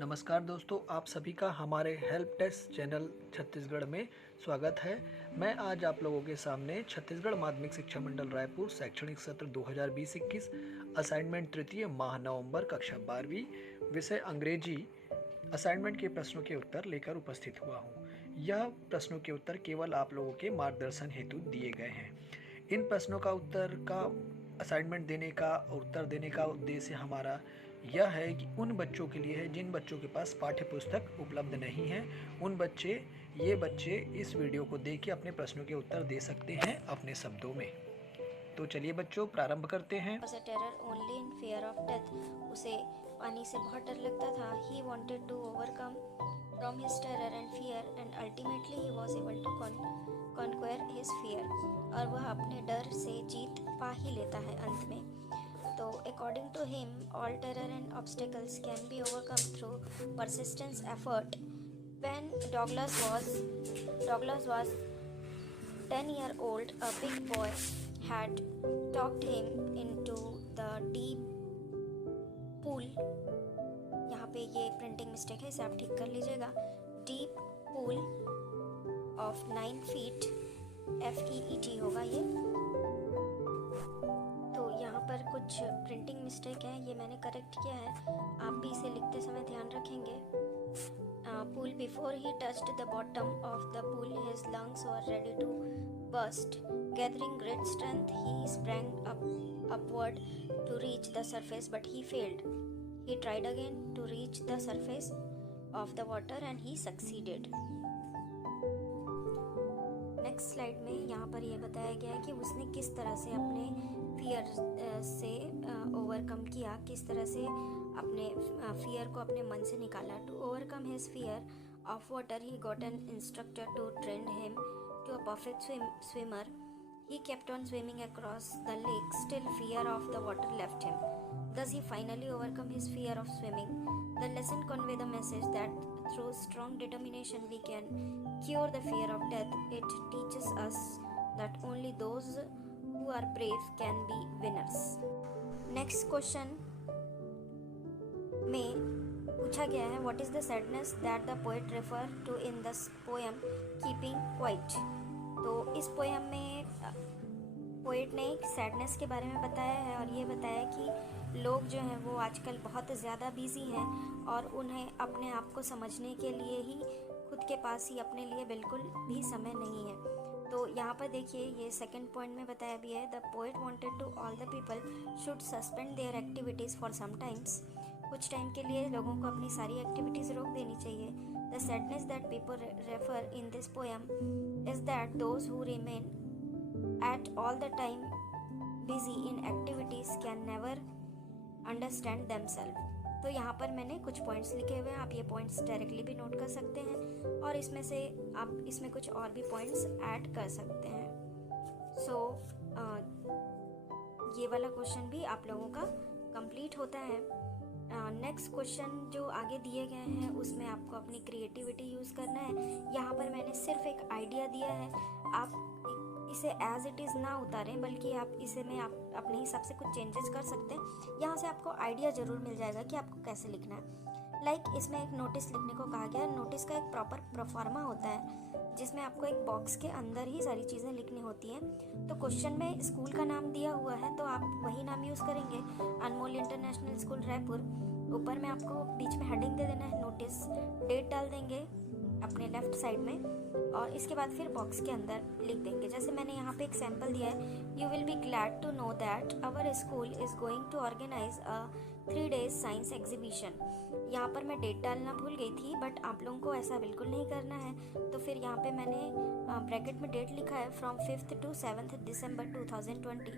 नमस्कार दोस्तों, आप सभी का हमारे हेल्प डेस्क चैनल छत्तीसगढ़ में स्वागत है। मैं आज आप लोगों के सामने छत्तीसगढ़ माध्यमिक शिक्षा मंडल रायपुर शैक्षणिक सत्र 2020-21 असाइनमेंट तृतीय माह नवंबर कक्षा 12वीं विषय अंग्रेजी असाइनमेंट के प्रश्नों के उत्तर लेकर उपस्थित हुआ हूँ। यह प्रश्नों के उत्तर केवल आप लोगों के मार्गदर्शन हेतु दिए गए हैं। इन प्रश्नों का असाइनमेंट देने का और उत्तर देने का उद्देश्य हमारा यह है कि उन बच्चों के लिए है जिन बच्चों के पास पाठ्य पुस्तक उपलब्ध नहीं है। ये बच्चे इस वीडियो को देख के अपने प्रश्नों के उत्तर दे सकते हैं अपने शब्दों में। तो चलिए बच्चों, प्रारंभ करते हैं। Terror only in fear of death. उसे पानी से बहुत डर लगता था। He wanted to overcome from his terror and fear and ultimately he was able to conquer his fear. और वह अपने डर से जीत पा ही लेता है अंत में। तो according to him, all terror and obstacles can be overcome through persistence effort. When Douglas was 10-year-old, a big boy had talked him into the deep pool. यहाँ पे ये प्रिंटिंग मिस्टेक है, इसे आप ठीक कर लीजिएगा। Deep pool of 9 feet, FEET होगा ये। पर कुछ प्रिंटिंग मिस्टेक है, ये मैंने करेक्ट किया है। आप भी इसे लिखते समय ध्यान रखेंगे। Pool before he touched the bottom of the pool, his lungs were ready to burst. Gathering great strength, he sprang upward to reach the surface, but he failed. He tried again to reach the surface of the water and he succeeded. Next slide में यहाँ पर यह बताया गया है कि उसने किस तरह से अपने फियर से ओवरकम किया, किस तरह से अपने फियर को अपने मन से निकाला। To overcome his fear of water he got an instructor to train him to a perfect swimmer. He kept on swimming across the lake, still fear of the water left him. Thus he finally overcome his fear of swimming. The lesson convey the message that through strong determination we can cure the fear of death. It teaches us that only those who are brave can be winners. Next question में पूछा गया है, what is the sadness that the poet refer to in the poem Keeping Quiet. तो इस poem में poet ने एक sadness के बारे में बताया है और ये बताया कि लोग जो हैं वो आजकल बहुत ज़्यादा बिजी हैं और उन्हें अपने आप को समझने के लिए ही खुद के पास ही अपने लिए बिल्कुल भी समय नहीं है। तो यहाँ पर देखिए, ये सेकंड पॉइंट में बताया भी है, the poet wanted to all the people should suspend their activities for some times. कुछ टाइम के लिए लोगों को अपनी सारी एक्टिविटीज़ रोक देनी चाहिए. The sadness that people refer in this poem is that those who remain at all the time busy in activities can never understand themselves. तो यहाँ पर मैंने कुछ पॉइंट्स लिखे हुए हैं, आप ये पॉइंट्स डायरेक्टली भी नोट कर सकते हैं और इसमें से आप इसमें कुछ और भी पॉइंट्स ऐड कर सकते हैं. ये वाला क्वेश्चन भी आप लोगों का कंप्लीट होता है. नेक्स्ट क्वेश्चन जो आगे दिए गए हैं उसमें आपको अपनी क्रिएटिविटी यूज़ करना है. यहाँ पर मैंने सिर्फ एक आइडिया दिया है, आप इसे एज इट इज़ ना उतारें बल्कि आप इसे में आप अपने हिसाब से कुछ चेंजेस कर सकते हैं. यहाँ से आपको आइडिया ज़रूर मिल जाएगा कि आपको कैसे लिखना है. इसमें एक नोटिस लिखने को कहा गया. नोटिस का एक प्रॉपर प्रोफार्मा होता है जिसमें आपको एक बॉक्स के अंदर ही सारी चीज़ें लिखनी होती हैं. तो क्वेश्चन में स्कूल का नाम दिया हुआ है तो आप वही नाम यूज़ करेंगे, अनमोल इंटरनेशनल स्कूल रायपुर. ऊपर में आपको बीच में हेडिंग दे देना है नोटिस, डेट डाल देंगे अपने लेफ्ट साइड में और इसके बाद फिर बॉक्स के अंदर लिख देंगे. जैसे मैंने यहाँ पे एक सैम्पल दिया है, you will be glad to know that our school is going to organize a 3 days science exhibition. यहाँ पर मैं डेट डालना भूल गई थी बट आप लोगों को ऐसा बिल्कुल नहीं करना है. तो फिर यहाँ पे मैंने ब्रैकेट में डेट लिखा है from 5th to 7th December 2020.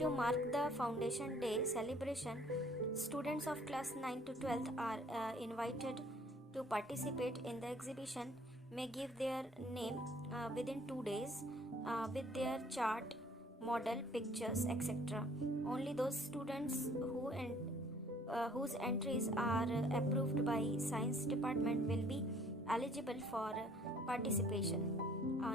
To mark the foundation day celebration, students of class 9 to 12th are invited to participate in the exhibition, may give their name within 2 days with their chart, model, pictures, etc. Only those students whose entries are approved by science department will be eligible for participation.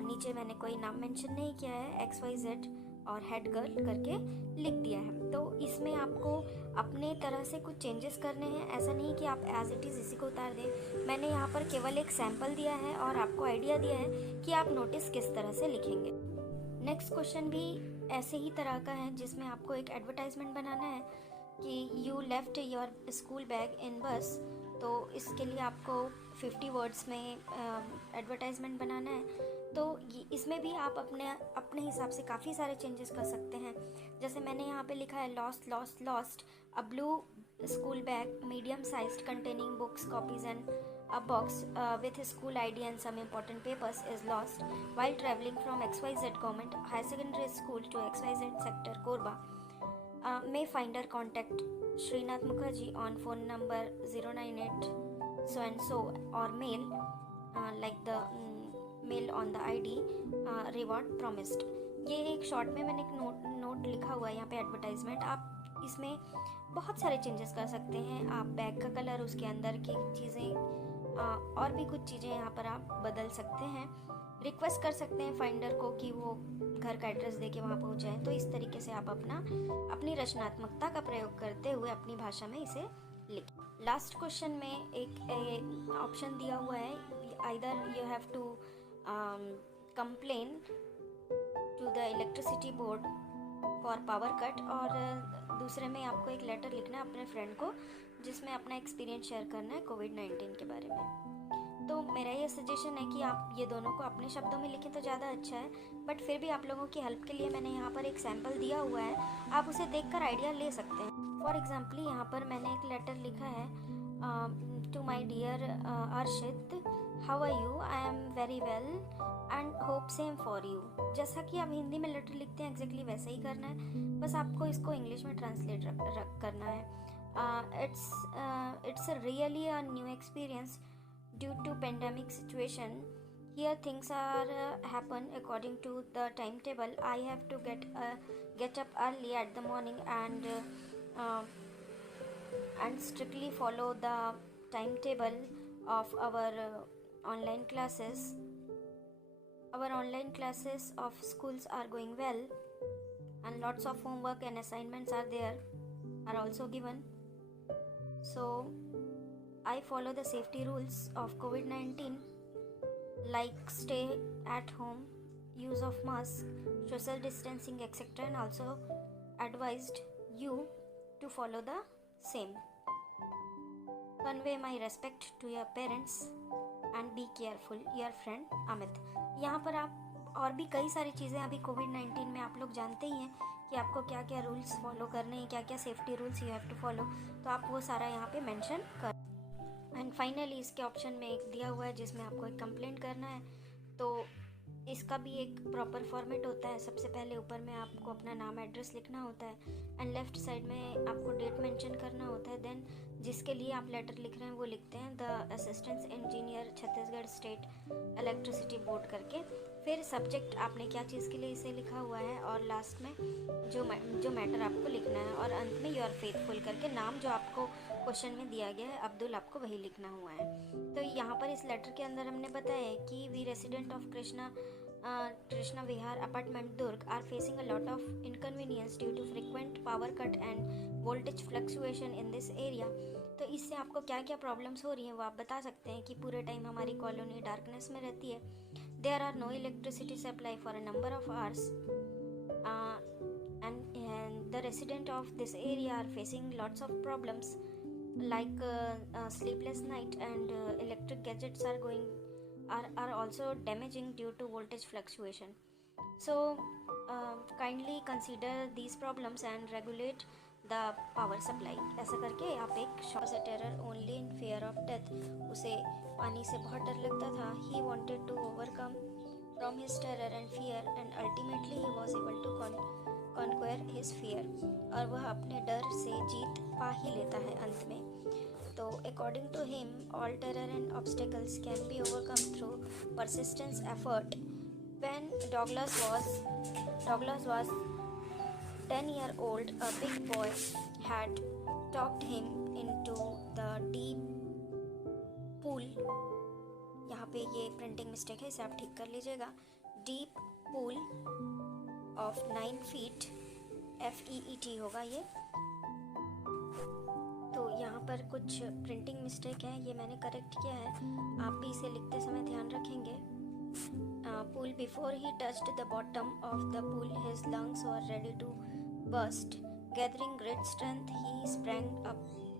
नीचे मैंने कोई नाम mention नहीं किया है, XYZ और head girl करके लिख दिया है. तो इसमें आपको अपने तरह से कुछ चेंजेस करने हैं। ऐसा नहीं कि आप एज इट इज़ इसी को उतार दें। मैंने यहाँ पर केवल एक सैम्पल दिया है और आपको आइडिया दिया है कि आप नोटिस किस तरह से लिखेंगे। नेक्स्ट क्वेश्चन भी ऐसे ही तरह का है, जिसमें आपको एक एडवर्टाइजमेंट बनाना है कि you left your school bag in bus. तो इसके लिए आपको 50 वर्ड्स में एडवर्टाइजमेंट बनाना है। तो इसमें भी आप अपने अपने हिसाब से काफ़ी सारे चेंजेस कर सकते हैं। जैसे मैंने यहाँ पे लिखा है lost lost lost a blue school bag medium sized containing books, copies and a box with school ID and some important papers is lost while traveling from XYZ Government High Secondary School to XYZ Sector Korba. May finder contact Srinath Mukherjee on phone number 098 so and so or mail like the mail on the ID reward promised. ये एक short में मैंने एक note लिखा हुआ है यहाँ पे एडवर्टाइजमेंट। आप इसमें बहुत सारे चेंजेस कर सकते हैं। आप बैग का कलर, उसके अंदर की चीज़ें और भी कुछ चीज़ें यहाँ पर आप बदल सकते हैं। रिक्वेस्ट कर सकते हैं फाइंडर को कि वो घर का एड्रेस दे के वहाँ पहुँचाएँ। तो इस तरीके से आप अपनी रचनात्मकता का प्रयोग करते हुए अपनी भाषा में इसे लिखें। लास्ट क्वेश्चन में एक ऑप्शन दिया हुआ है, either you have to complain to the electricity board for power cut, और दूसरे में आपको एक लेटर लिखना है अपने फ्रेंड को जिसमें अपना एक्सपीरियंस शेयर करना है कोविड-19 के बारे में। तो मेरा ये सजेशन है कि आप ये दोनों को अपने शब्दों में लिखें तो ज़्यादा अच्छा है, बट फिर भी आप लोगों की हेल्प के लिए मैंने यहाँ पर एक सैम्पल दिया हुआ है, आप उसे देखकर आइडिया ले सकते हैं। फॉर एग्जाम्पल यहाँ पर मैंने एक लेटर लिखा है to my dear Arshit, how are you, I am very well and hope same for you. जैसा कि आप हिंदी में लेटर लिखते हैं एग्जैक्टली वैसे ही करना है, बस आपको इसको इंग्लिश में ट्रांसलेट करना है। It's really a new experience due to pandemic situation. Here things are happen according to the timetable. I have to get up early at the morning and strictly follow the timetable of our online classes. Our online classes of schools are going well, and lots of homework and assignments are also given. So I follow the safety rules of COVID-19, like stay at home, use of mask, social distancing, etc., and also advised you to follow the same. Convey my respect to your parents and be careful. Your friend Amit। यहाँ पर आप और भी कई सारी चीज़ें अभी कोविड-19 में आप लोग जानते ही हैं कि आपको क्या क्या रूल्स फॉलो करने हैं, क्या क्या safety rules you have to follow, तो आप वो सारा यहाँ पे मेंशन कर। एंड फाइनली इसके ऑप्शन में एक दिया हुआ है जिसमें आपको एक कंप्लेंट करना है। तो इसका भी एक प्रॉपर फॉर्मेट होता है। सबसे पहले ऊपर में आपको अपना नाम एड्रेस लिखना होता है एंड लेफ्ट साइड में आपको डेट मेंशन करना होता है। देन जिसके लिए आप लेटर लिख रहे हैं वो लिखते हैं the assistant engineer Chhattisgarh state electricity board करके। फिर सब्जेक्ट आपने क्या चीज़ के लिए इसे लिखा हुआ है, और लास्ट में जो मैटर आपको लिखना है, और अंत में यू आर फेथफुल करके नाम जो आपको क्वेश्चन में दिया गया है अब्दुल, आपको वही लिखना हुआ है। तो यहाँ पर इस लेटर के अंदर हमने बताया है कि we resident of Krishna Vihar apartment Durg are facing a lot of inconvenience due to frequent power cut and voltage fluctuation in this area. तो इससे आपको क्या क्या प्रॉब्लम्स हो रही हैं वो आप बता सकते हैं कि पूरे टाइम हमारी कॉलोनी डार्कनेस में रहती है। There are no electricity supply for a number of hours and the resident of this area are facing lots of problems like sleepless night and electric gadgets are also damaging due to voltage fluctuation. So kindly consider these problems and regulate the power supply। ऐसा करके आप एक short terror only in fair of death, उसे पानी से बहुत डर लगता था। ही wanted to overcome from his terror and fear and ultimately he was able to conquer his fear, और वह अपने डर से जीत पा ही लेता है अंत में। तो according to him all terror and obstacles can be overcome through persistence effort। When Douglas was 10-year-old, a big boy had talked him into the deep pool। यहाँ पे ये प्रिंटिंग मिस्टेक है, इसे आप ठीक कर लीजिएगा। Deep pool of 9 feet, FEET होगा ये, यहाँ पर कुछ प्रिंटिंग मिस्टेक है, ये मैंने करेक्ट किया है, आप भी इसे लिखते समय ध्यान रखेंगे। Pool before he touched the bottom of the pool, his lungs were ready to burst. Gathering great strength, he sprang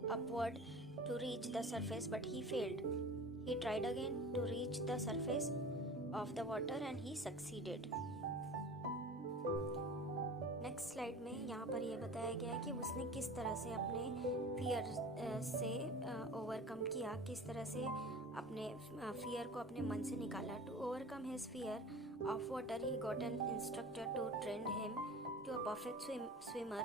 upward to reach the surface, but he failed. He tried again to reach the surface of the water and he succeeded. Next slide में यहाँ पर ये बताया गया है कि उसने किस तरह से अपने फियर से ओवरकम किया, किस तरह से अपने फियर को अपने मन से निकाला। To overcome his fear of water he got an instructor to train him to a perfect swimmer.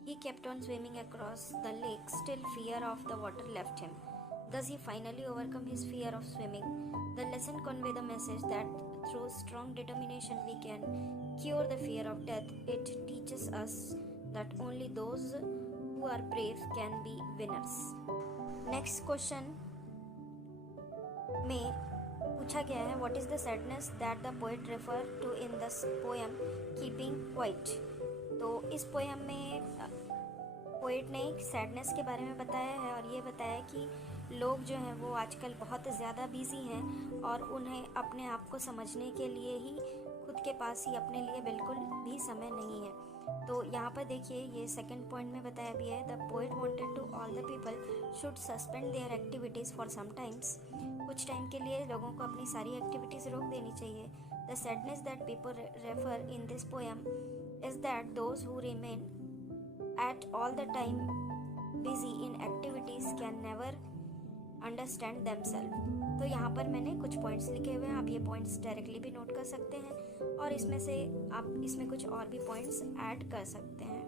He kept on swimming across the lake, still fear of the water left him. Thus he finally overcome his fear of swimming. The lesson convey the message that through strong determination we can cure the fear of death. It teaches us that only those who are brave can be winners. Next question में पूछा गया है, what is the sadness that the poet refer to in the poem Keeping Quiet? तो इस poem में poet ने एक sadness के बारे में बताया है और ये बताया कि लोग जो हैं वो आजकल बहुत ज़्यादा बिजी हैं और उन्हें अपने आप को समझने के लिए ही खुद के पास ही अपने लिए बिल्कुल भी समय नहीं है। तो यहाँ पर देखिए ये सेकंड पॉइंट में बताया भी है, the poet wanted to all the people should suspend their activities for some times. कुछ टाइम के लिए लोगों को अपनी सारी एक्टिविटीज़ रोक देनी चाहिए। The sadness that people refer in this poem is that those who remain at all the time busy in activities can never understand themselves। तो यहाँ पर मैंने कुछ पॉइंट्स लिखे हुए हैं, आप ये पॉइंट्स डायरेक्टली भी नोट कर सकते हैं और इसमें से आप इसमें कुछ और भी पॉइंट्स ऐड कर सकते हैं।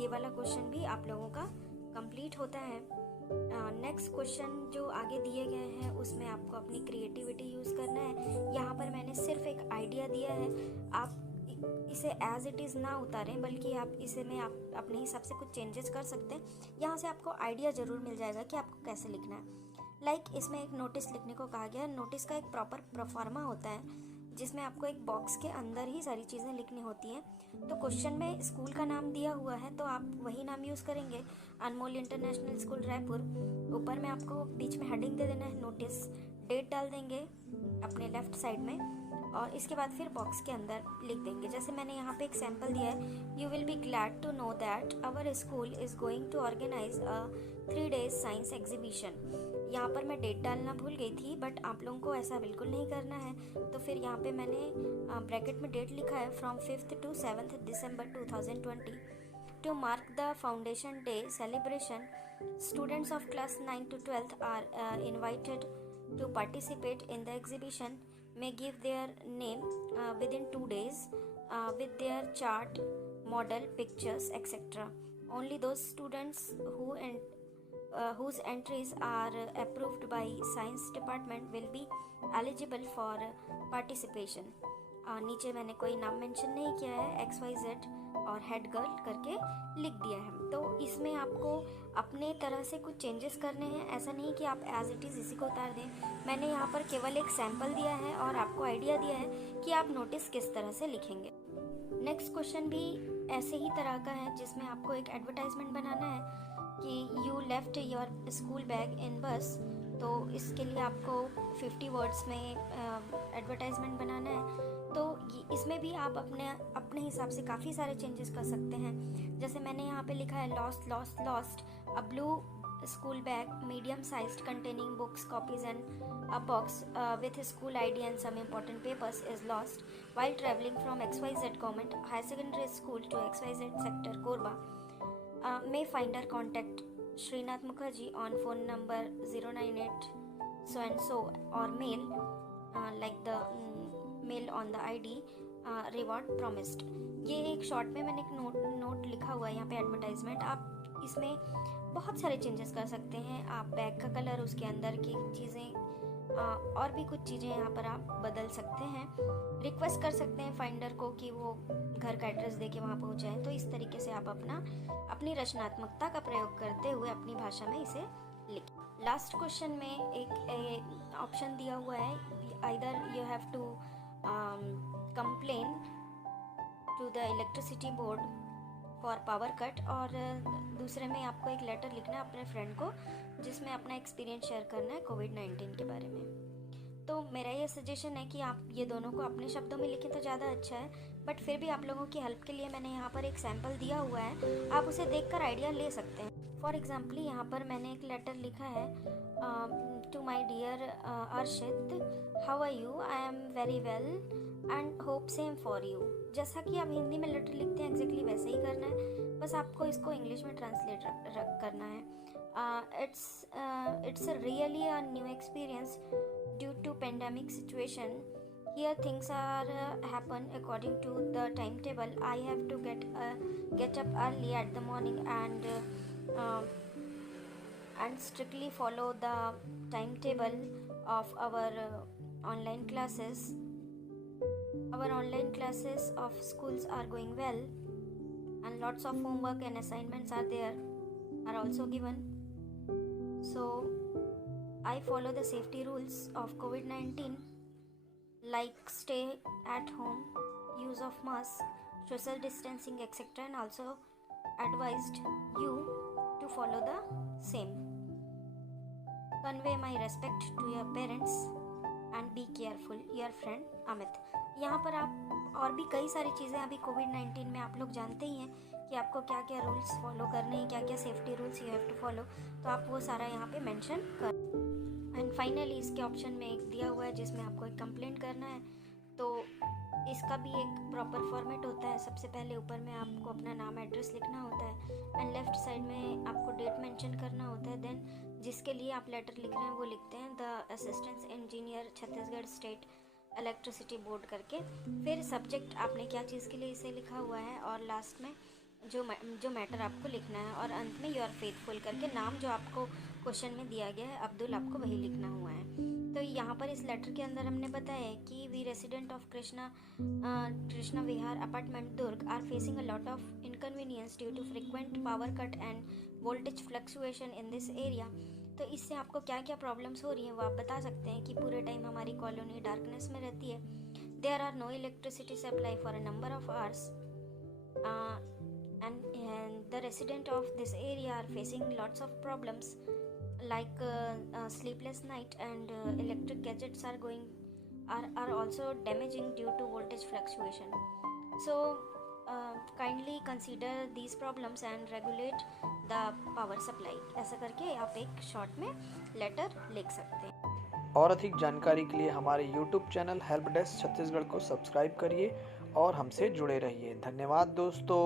ये वाला क्वेश्चन भी आप लोगों का कंप्लीट होता है। नेक्स्ट क्वेश्चन जो आगे दिए गए हैं उसमें आपको अपनी क्रिएटिविटी यूज़ करना है। यहाँ पर मैंने सिर्फ एक आइडिया दिया है, आप इसे एज इट इज़ ना उतारें बल्कि आप इसे में आप अपने हिसाब से कुछ चेंजेस कर सकते हैं। यहाँ से आपको आइडिया ज़रूर मिल जाएगा कि आपको कैसे लिखना है। इसमें एक नोटिस लिखने को कहा गया है। नोटिस का एक प्रॉपर प्रोफार्मा होता है जिसमें आपको एक बॉक्स के अंदर ही सारी चीज़ें लिखनी होती हैं। तो क्वेश्चन में स्कूल का नाम दिया हुआ है तो आप वही नाम यूज़ करेंगे, अनमोल इंटरनेशनल स्कूल रायपुर। ऊपर में आपको बीच में हेडिंग दे देना है नोटिस, डेट डाल देंगे अपने लेफ्ट साइड में और इसके बाद फिर बॉक्स के अंदर लिख देंगे। जैसे मैंने यहाँ पे एक सैम्पल दिया है, you will be glad to know that our school is going to organize a 3 days science exhibition. यहाँ पर मैं डेट डालना भूल गई थी बट आप लोगों को ऐसा बिल्कुल नहीं करना है। तो फिर यहाँ पे मैंने ब्रैकेट में डेट लिखा है from 5th to 7th December 2020 to mark the foundation day celebration. Students of class 9 to 12th are invited to participate in the exhibition, may give their name within 2 days with their chart, model, pictures, etc. Only those students whose entries are approved by science department will be eligible for participation. नीचे मैंने कोई नाम mention नहीं किया है, XYZ और head girl करके लिख दिया है। तो इसमें आपको अपने तरह से कुछ चेंजेस करने हैं, ऐसा नहीं कि आप एज इट इज़ इसी को उतार दें। मैंने यहाँ पर केवल एक सैम्पल दिया है और आपको आइडिया दिया है कि आप नोटिस किस तरह से लिखेंगे। नेक्स्ट क्वेश्चन भी ऐसे ही तरह का है जिसमें आपको एक एडवर्टाइजमेंट बनाना है कि you left your school bag in bus. तो इसके लिए आपको 50 वर्ड्स में एडवर्टाइजमेंट बनाना है। तो इसमें भी आप अपने हिसाब से काफ़ी सारे चेंजेस कर सकते हैं। जैसे मैंने यहाँ पे लिखा है lost lost lost a blue school bag medium sized containing books copies and a box with school ID and some important papers is lost while traveling from XYZ Government High Secondary School to XYZ Sector Korba. May finder contact Srinath Mukherjee on phone number 098 so and so or mail like the mail on the ID reward promised. ये एक short में मैंने एक note लिखा हुआ है यहाँ पे एडवर्टाइजमेंट। आप इसमें बहुत सारे चेंजेस कर सकते हैं। आप बैग का कलर, उसके अंदर की चीज़ें और भी कुछ चीज़ें यहाँ पर आप बदल सकते हैं। रिक्वेस्ट कर सकते हैं फाइंडर को कि वो घर का एड्रेस दे के वहाँ पहुँचाएँ। तो इस तरीके से आप अपनी रचनात्मकता का प्रयोग करते हुए अपनी भाषा में इसे लिखें। लास्ट क्वेश्चन में एक ऑप्शन दिया हुआ है, either you have to complain to the electricity board for power cut, और दूसरे में आपको एक लेटर लिखना है अपने फ्रेंड को जिसमें अपना एक्सपीरियंस शेयर करना है कोविड-19 के बारे में। तो मेरा ये सजेशन है कि आप ये दोनों को अपने शब्दों में लिखें तो ज़्यादा अच्छा है, बट फिर भी आप लोगों की हेल्प के लिए मैंने यहाँ पर एक सैम्पल दिया हुआ है, आप उसे देखकर आइडिया ले सकते हैं। फॉर एग्जाम्पल यहाँ पर मैंने एक लेटर लिखा है, to my dear Arshit, how are you, I am very well and hope same for you. जैसा कि आप हिंदी में लेटर लिखते हैं एग्जैक्टली वैसे ही करना है, बस आपको इसको इंग्लिश में ट्रांसलेट करना है। It's a really a new experience due to pandemic situation. Here things are happen according to the timetable. I have to get up early at the morning and strictly follow the timetable of our online classes. Our online classes of schools are going well, and lots of homework and assignments are also given. So I follow the safety rules of COVID-19 like stay at home, use of mask, social distancing, etc., and also advised you to follow the same. Convey my respect to your parents and be careful. Your friend Amit। यहाँ पर आप और भी कई सारी चीज़ें अभी कोविड-19 में आप लोग जानते ही हैं कि आपको क्या क्या रूल्स फॉलो करने हैं, क्या क्या safety rules you have to follow, तो आप वो सारा यहाँ पे मेंशन कर। एंड फाइनली इसके ऑप्शन में एक दिया हुआ है जिसमें आपको एक कंप्लेंट करना है, तो इसका भी एक प्रॉपर फॉर्मेट होता है। सबसे पहले ऊपर में आपको अपना नाम एड्रेस लिखना होता है, एंड लेफ्ट साइड में आपको डेट मेंशन करना होता है। देन जिसके लिए आप लेटर लिख रहे हैं वो लिखते हैं the assistant engineer Chhattisgarh state electricity board करके। फिर सब्जेक्ट आपने क्या चीज़ के लिए इसे लिखा हुआ है, और लास्ट में जो मैटर आपको लिखना है, और अंत में यू आर फेथफुल करके नाम जो आपको क्वेश्चन में दिया गया है अब्दुल, आपको वही लिखना हुआ है। तो यहाँ पर इस लेटर के अंदर हमने बताया है कि we resident of Krishna Vihar apartment Durg are facing a lot of inconvenience due to frequent power cut and voltage fluctuation in this area. तो इससे आपको क्या क्या प्रॉब्लम्स हो रही हैं वो आप बता सकते हैं कि पूरे टाइम हमारी कॉलोनी डार्कनेस में रहती है। There are no electricity supply for a number of hours and the resident of this area are facing lots of problems like sleepless night, and electric gadgets are also damaging due to voltage fluctuation. So kindly consider these problems and regulate the power supply। ऐसा करके आप एक short में letter लिख सकते हैं। और अधिक जानकारी के लिए हमारे YouTube channel help desk Chhattisgarh को सब्सक्राइब करिए और हमसे जुड़े रहिए। धन्यवाद दोस्तों।